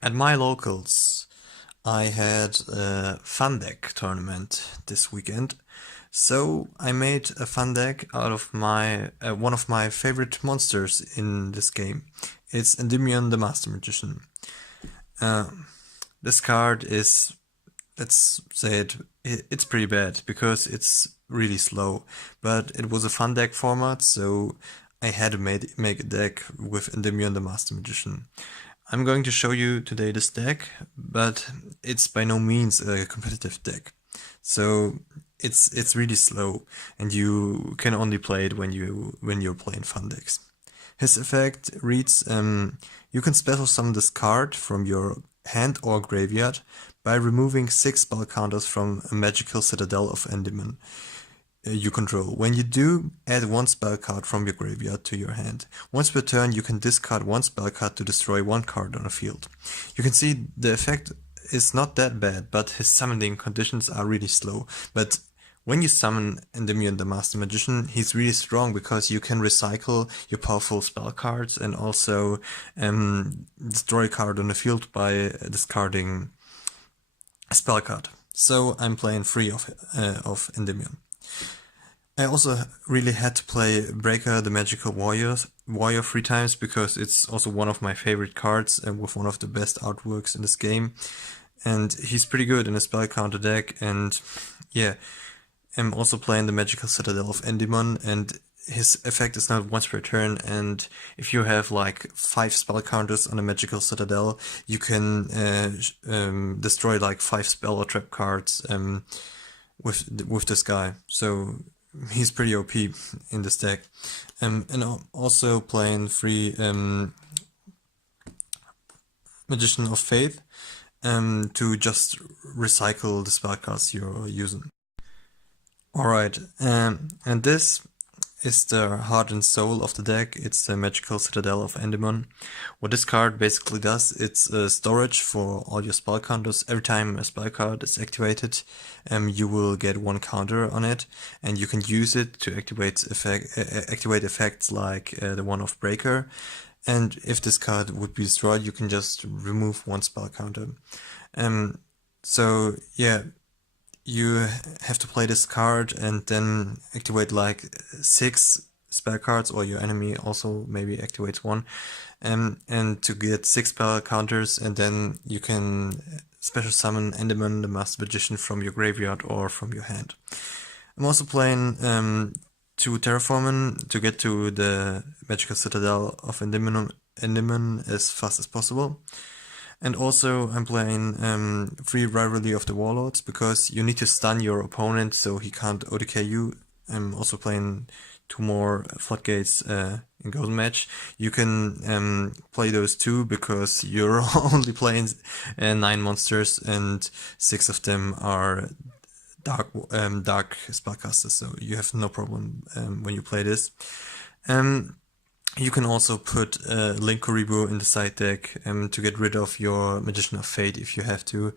At my locals, I had a fun deck tournament this weekend. So I made a fun deck out of my one of my favorite monsters in this game. It's Endymion the Master Magician. Uh, this card is, let's say it's pretty bad because it's really slow. But it was a fun deck format, so I had to make a deck with Endymion the Master Magician. I'm going to show you today this deck, but it's by no means a competitive deck. So it's really slow, and you can only play it when you're playing fun decks. His effect reads: you can special summon this card from your hand or graveyard by removing 6 spell counters from a magical Citadel of Endymion you control. When you do, add 1 spell card from your graveyard to your hand. Once per turn, you can discard 1 spell card to destroy 1 card on a field. You can see the effect is not that bad, but his summoning conditions are really slow. But when you summon Endymion the Master Magician, he's really strong because you can recycle your powerful spell cards and also destroy a card on the field by discarding a spell card. So I'm playing free of Endymion. I also really had to play Breaker the Magical Warrior 3 times because it's also one of my favorite cards and with one of the best artworks in this game. And he's pretty good in a spell counter deck, and yeah, I'm also playing the Magical Citadel of Endymion, and his effect is not once per turn, and if you have like 5 spell counters on a Magical Citadel, you can destroy like 5 spell or trap cards with this guy. So he's pretty OP in this deck. And I'm also playing free Magician of Faith to just recycle the spell cards you're using. Alright, and this is the heart and soul of the deck. It's the Magical Citadel of Endymion. What this card basically does, it's storage for all your spell counters. Every time a spell card is activated, you will get 1 counter on it, and you can use it to activate effects like the one of Breaker. And if this card would be destroyed, you can just remove 1 spell counter. So yeah, you have to play this card and then activate like 6 spell cards, or your enemy also maybe activates 1, and to get 6 spell counters, and then you can special summon Endymion the Master Magician from your graveyard or from your hand. I'm also playing 2 Terraforming to get to the Magical Citadel of Endymion as fast as possible. And also I'm playing free Rivalry of the Warlords because you need to stun your opponent so he can't OTK you. I'm also playing 2 more Floodgates in Golden Match. You can play those 2 because you're only playing 9 monsters and 6 of them are dark spellcasters, so you have no problem when you play this. You can also put Link Kuriboh in the side deck to get rid of your Magician of Fate if you have to,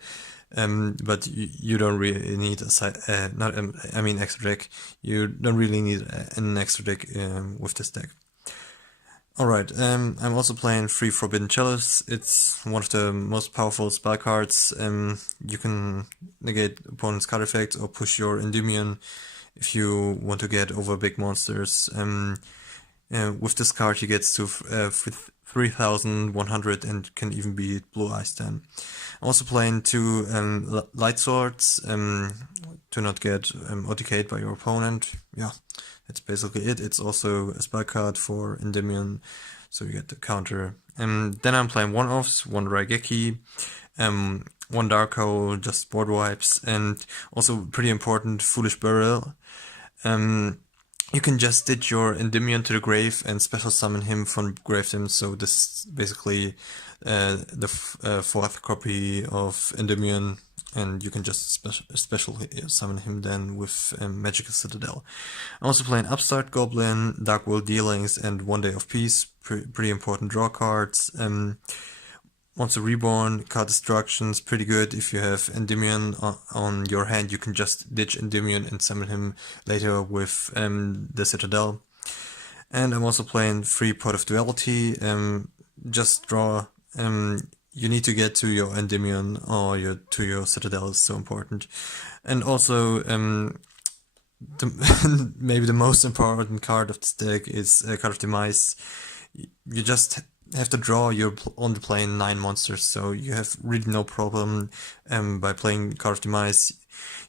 but you don't really need a side, extra deck. You don't really need an extra deck with this deck. Alright, I'm also playing free Forbidden Chalice. It's one of the most powerful spell cards. You can negate opponent's card effects or push your Endymion if you want to get over big monsters. With this card, he gets to 3,100 and can even beat Blue Eyes then. I'm also playing 2 Light Swords to not get OTK'd by your opponent. Yeah, that's basically it. It's also a spell card for Endymion, so you get the counter. Then I'm playing 1 Offs, 1 Raigeki, 1 Dark Hole, just board wipes, and also pretty important, Foolish Burial. You can just ditch your Endymion to the grave and special summon him from Gravedim, so this is basically the 4th copy of Endymion, and you can just special summon him then with Magical Citadel. I'm also playing Upstart Goblin, Dark World Dealings, and 1 Day of Peace, pretty important draw cards. Monster Reborn, Card Destruction's pretty good. If you have Endymion on your hand, you can just ditch Endymion and summon him later with the Citadel. And I'm also playing free Pot of Duality. Just draw you need to get to your Endymion or to your Citadel is so important. And also, maybe the most important card of this deck is Card of Demise. You just have to draw your on the plane 9 monsters, so you have really no problem by playing Card of Demise.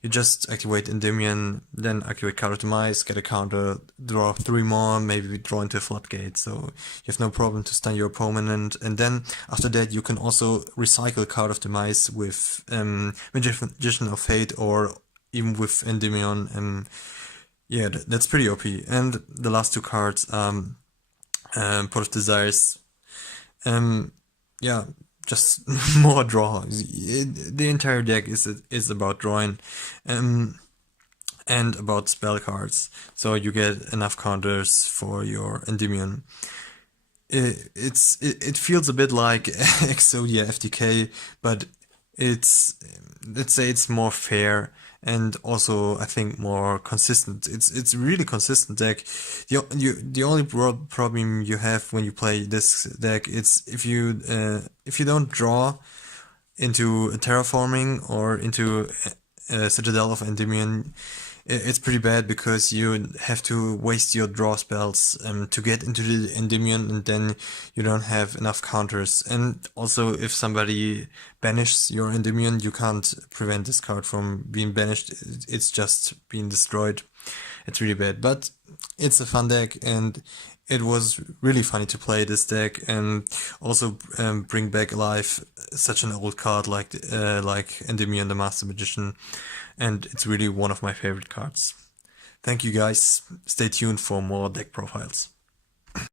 You just activate Endymion, then activate Card of Demise, get a counter, draw 3 more, maybe draw into a floodgate, so you have no problem to stun your opponent. And then after that you can also recycle Card of Demise with Magician of Fate or even with Endymion. Yeah, that's pretty OP. And the last 2 cards, Pot of Desires. Yeah, just more draw. The entire deck is about drawing, and about spell cards. So you get enough counters for your Endymion. It feels a bit like Exodia FTK, but let's say it's more fair and also I think more consistent. It's really consistent deck. The only problem you have when you play this deck is if you don't draw into terraforming or into Citadel of Endymion, it's pretty bad because you have to waste your draw spells to get into the Endymion, and then you don't have enough counters. And also, if somebody banishes your Endymion, you can't prevent this card from being banished. It's just being destroyed. It's really bad, but it's a fun deck, and it was really funny to play this deck and also bring back alive such an old card like Endymion the Master Magician, and it's really one of my favorite cards. Thank you guys. Stay tuned for more deck profiles.